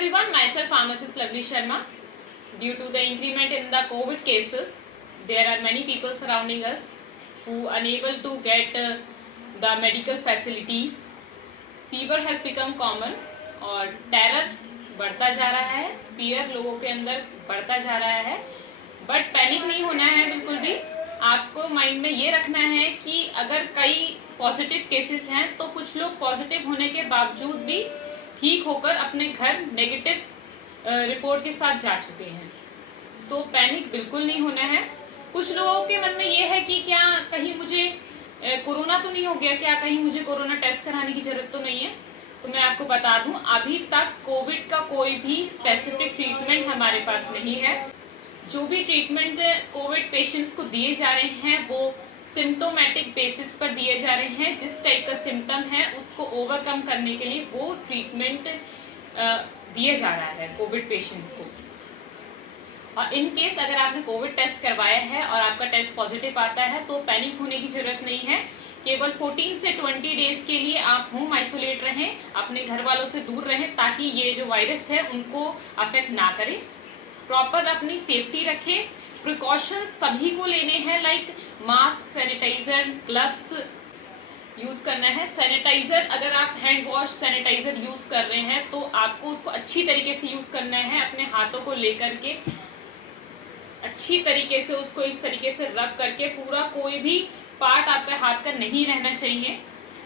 everyone, myself pharmacist Lovely Sharma. Due to the increment in the COVID cases, there are many people surrounding us who are unable to get the medical facilities. Fever has become common और terror बढ़ता जा रहा है, fear लोगों के अंदर बढ़ता जा रहा है। बट पैनिक नहीं होना है बिल्कुल भी। आपको माइंड में ये रखना है कि अगर कई पॉजिटिव केसेस हैं तो कुछ लोग पॉजिटिव होने के बावजूद भी ठीक होकर अपने घर नेगेटिव रिपोर्ट के साथ जा चुके हैं। तो पैनिक बिल्कुल नहीं होना है। कुछ लोगों के मन में ये है कि क्या कहीं मुझे कोरोना तो नहीं हो गया, क्या कहीं मुझे कोरोना टेस्ट कराने की जरूरत तो नहीं है। तो मैं आपको बता दूं, अभी तक कोविड का कोई भी स्पेसिफिक ट्रीटमेंट हमारे पास नहीं है। जो भी ट्रीटमेंट कोविड पेशेंट्स को दिए जा रहे हैं वो सिम्टोमेटिक बेसिस पर दिए जा रहे हैं। जिस टाइप का सिम्टम है उसको ओवरकम करने के लिए वो ट्रीटमेंट दिया जा रहा है कोविड पेशेंट्स को। और इन केस अगर आपने कोविड टेस्ट करवाया है और आपका टेस्ट पॉजिटिव आता है तो पैनिक होने की जरूरत नहीं है। केवल 14 से 20 डेज के लिए आप होम आइसोलेट रहें, अपने घर वालों से दूर रहें ताकि ये जो वायरस है उनको अफेक्ट ना करे। प्रॉपर अपनी सेफ्टी रखें। प्रिकॉशंस सभी को लेने हैं, like mask, sanitiser, gloves use करना है। सैनिटाइजर अगर आप हैंड वॉश सैनिटाइजर यूज कर रहे हैं तो आपको उसको अच्छी तरीके से यूज करना है। अपने हाथों को लेकर के अच्छी तरीके से उसको इस तरीके से रब करके पूरा कोई भी पार्ट आपका हाथ का नहीं रहना चाहिए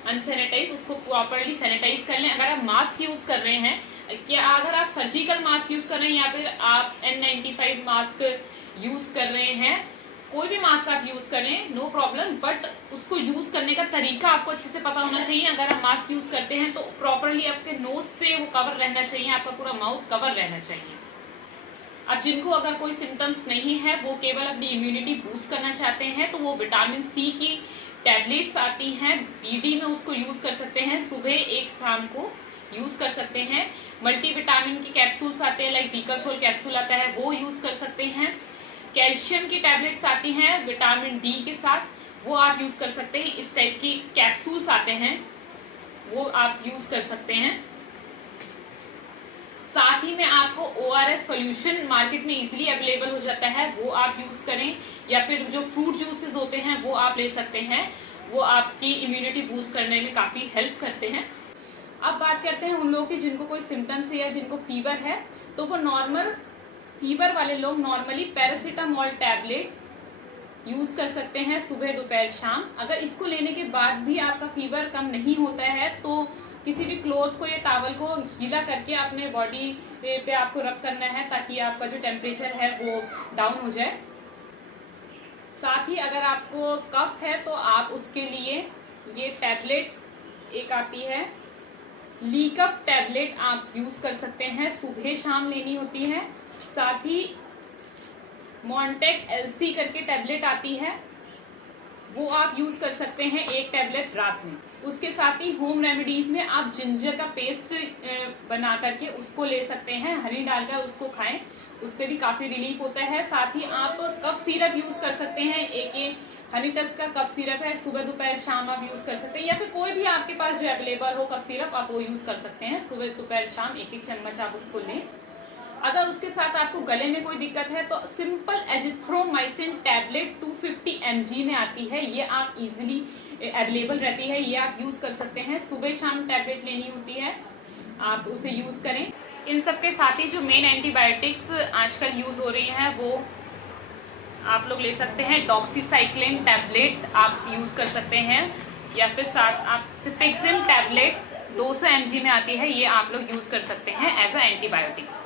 अनसैनिटाइज, उसको प्रॉपरली सैनिटाइज कर लें। अगर आप मास्क यूज कर रहे हैं, क्या अगर आप सर्जिकल मास्क यूज कर रहे हैं या फिर आप N95 मास्क यूज कर रहे हैं, कोई भी मास्क आप यूज करें, नो प्रॉब्लम, बट उसको यूज करने का तरीका आपको अच्छे से पता होना चाहिए। अगर आप मास्क यूज करते हैं तो प्रॉपरली आपके नोज से वो कवर रहना चाहिए, आपका पूरा माउथ कवर रहना चाहिए। अब जिनको अगर कोई सिम्टम्स नहीं है, वो केवल अपनी इम्यूनिटी बूस्ट करना चाहते हैं तो वो विटामिन सी की टैबलेट्स आती हैं, BD में उसको यूज कर सकते हैं। सुबह एक शाम को यूज कर सकते हैं। मल्टीविटामिन की कैप्सूल्स आते हैं, लाइक बीकासोल कैप्सूल आता है, वो यूज कर सकते हैं। कैल्शियम की टैबलेट्स आती हैं विटामिन D के साथ, वो आप यूज कर सकते हैं। इस टाइप की कैप्सूल्स आते हैं, वो आप यूज कर सकते हैं। साथ ही में आपको ORS सॉल्यूशन मार्केट में इजीली अवेलेबल हो जाता है, वो आप यूज करें। या फिर जो फ्रूट जूसेस होते हैं वो आप ले सकते हैं, वो आपकी इम्यूनिटी बूस्ट करने में काफी हेल्प करते हैं। अब बात करते हैं उन लोगों की जिनको कोई सिम्टम्स है या जिनको फीवर है, तो वो नॉर्मल फीवर वाले लोग नॉर्मली पैरासीटामोल टैबलेट यूज कर सकते हैं सुबह, दोपहर, शाम। अगर इसको लेने के बाद भी आपका फीवर कम नहीं होता है तो किसी भी क्लोथ को या टॉवल को गीला करके अपने बॉडी पे आपको रब करना है ताकि आपका जो टेम्परेचर है वो डाउन हो जाए। साथ ही अगर आपको कफ है तो आप उसके लिए ये टैबलेट एक आती है, लीकअप टैबलेट, आप यूज कर सकते हैं। सुबह शाम लेनी होती है। साथ ही मॉन्टेक LC करके टैबलेट आती है, वो आप यूज कर सकते हैं, एक टैबलेट रात में। उसके साथ ही होम रेमेडीज में आप जिंजर का पेस्ट बना करके उसको ले सकते हैं, हनी डालकर उसको खाएं, उससे भी काफी रिलीफ होता है। साथ ही आप कफ सिरप यूज कर सकते हैं, एक हनी टच का कफ सिरप है, सुबह दोपहर शाम आप यूज कर सकते हैं। या फिर कोई भी आपके पास जो अवेलेबल हो कफ सिरप, आप वो यूज कर सकते हैं। सुबह दोपहर शाम एक एक चम्मच आप उसको लें। अगर उसके साथ आपको गले में कोई दिक्कत है तो सिंपल एजिथ्रोमाइसिन टैबलेट 250 mg में आती है, ये आप इजीली अवेलेबल रहती है, ये आप यूज कर सकते हैं। सुबह शाम टैबलेट लेनी होती है, आप उसे यूज करें। इन सब के साथ ही जो मेन एंटीबायोटिक्स आजकल यूज हो रही हैं वो आप लोग ले सकते हैं। डॉक्सीसाइक्लिन टैबलेट आप यूज कर सकते हैं, या फिर साथ आप सिफिक्सिन टैबलेट 200 mg में आती है, ये आप लोग यूज कर सकते हैं एज अ एंटीबायोटिक्स।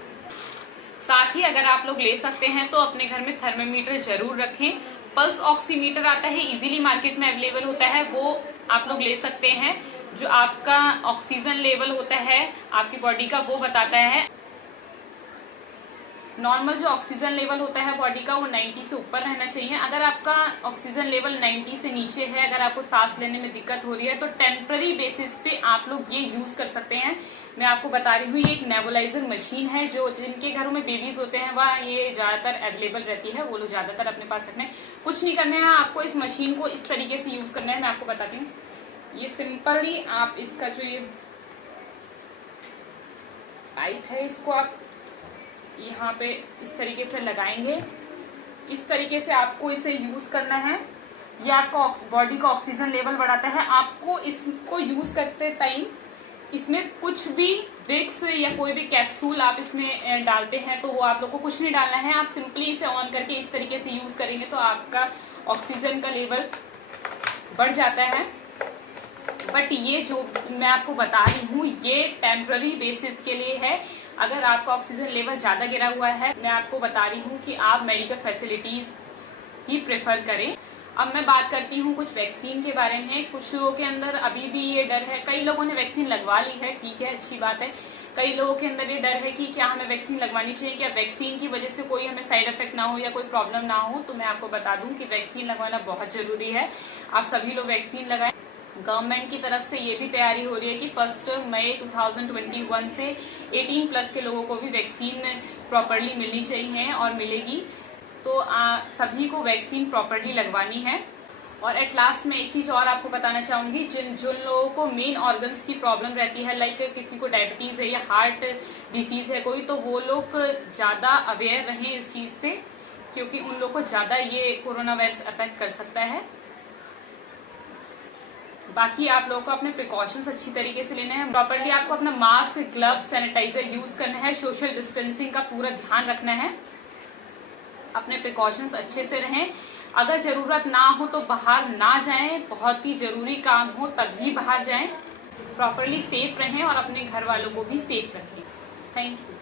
साथ ही अगर आप लोग ले सकते हैं तो अपने घर में थर्मामीटर जरूर रखें। पल्स ऑक्सीमीटर आता है, इजीली मार्केट में अवेलेबल होता है, वो आप लोग ले सकते हैं। जो आपका ऑक्सीजन लेवल होता है आपकी बॉडी का वो बताता है। नॉर्मल जो ऑक्सीजन लेवल होता है बॉडी का वो 90 से ऊपर रहना चाहिए। अगर आपका ऑक्सीजन लेवल 90 से नीचे है, अगर आपको सांस लेने में दिक्कत हो रही है तो टेम्पररी बेसिस पे आप लोग ये यूज कर सकते हैं। मैं आपको बता रही हूँ, ये एक नेबुलाइजर मशीन है जो जिनके घरों में बेबीज होते हैं वह ये ज्यादातर अवेलेबल रहती है, वो लोग ज्यादातर अपने पास रखना है। कुछ नहीं करना है आपको, इस मशीन को इस तरीके से यूज करना है। मैं आपको बताती हूँ, ये सिंपली आप इसका जो ये पाइप है, इसको आप यहाँ पे इस तरीके से लगाएंगे। इस तरीके से आपको इसे यूज करना है। ये आपका बॉडी का ऑक्सीजन लेवल बढ़ाता है। आपको इसको यूज करते टाइम इसमें कुछ भी विक्स या कोई भी कैप्सूल आप इसमें डालते हैं तो वो आप लोग को कुछ नहीं डालना है। आप सिंपली इसे ऑन करके इस तरीके से यूज करेंगे तो आपका ऑक्सीजन का लेवल बढ़ जाता है। बट ये जो मैं आपको बता रही हूँ ये टेम्पररी बेसिस के लिए है। अगर आपका ऑक्सीजन लेवल ज्यादा गिरा हुआ है, मैं आपको बता रही हूँ कि आप मेडिकल फैसिलिटीज ही प्रेफर करें। अब मैं बात करती हूँ कुछ वैक्सीन के बारे में। कुछ लोगों के अंदर अभी भी ये डर है, कई लोगों ने वैक्सीन लगवा ली है, ठीक है, अच्छी बात है। कई लोगों के अंदर ये डर है कि क्या हमें वैक्सीन लगवानी चाहिए, क्या वैक्सीन की वजह से कोई हमें साइड इफेक्ट ना हो या कोई प्रॉब्लम ना हो। तो मैं आपको बता दूं कि वैक्सीन लगवाना बहुत जरूरी है। आप सभी लोग वैक्सीन लगाएं। गवर्नमेंट की तरफ से ये भी तैयारी हो रही है कि 1 मई 2021 से 18+ के लोगों को भी वैक्सीन प्रॉपरली मिलनी चाहिए और मिलेगी। तो सभी को वैक्सीन प्रॉपरली लगवानी है। और एट लास्ट में एक चीज और आपको बताना चाहूंगी, जिन लोगों को मेन ऑर्गन्स की प्रॉब्लम रहती है, लाइक किसी को डायबिटीज है या हार्ट डिसीज है कोई, तो वो लोग ज्यादा अवेयर रहें इस चीज से, क्योंकि उन लोग को ज्यादा ये कोरोना वायरस अफेक्ट कर सकता है। बाकी आप लोगों को अपने प्रिकॉशंस अच्छी तरीके से लेने हैं। प्रॉपरली आपको अपना मास्क, ग्लव्स, सैनिटाइजर यूज करना है। सोशल डिस्टेंसिंग का पूरा ध्यान रखना है। अपने प्रिकॉशंस अच्छे से रहें। अगर जरूरत ना हो तो बाहर ना जाएं। बहुत ही जरूरी काम हो तभी बाहर जाएं। प्रॉपरली सेफ रहें और अपने घर वालों को भी सेफ रखें। Thank you.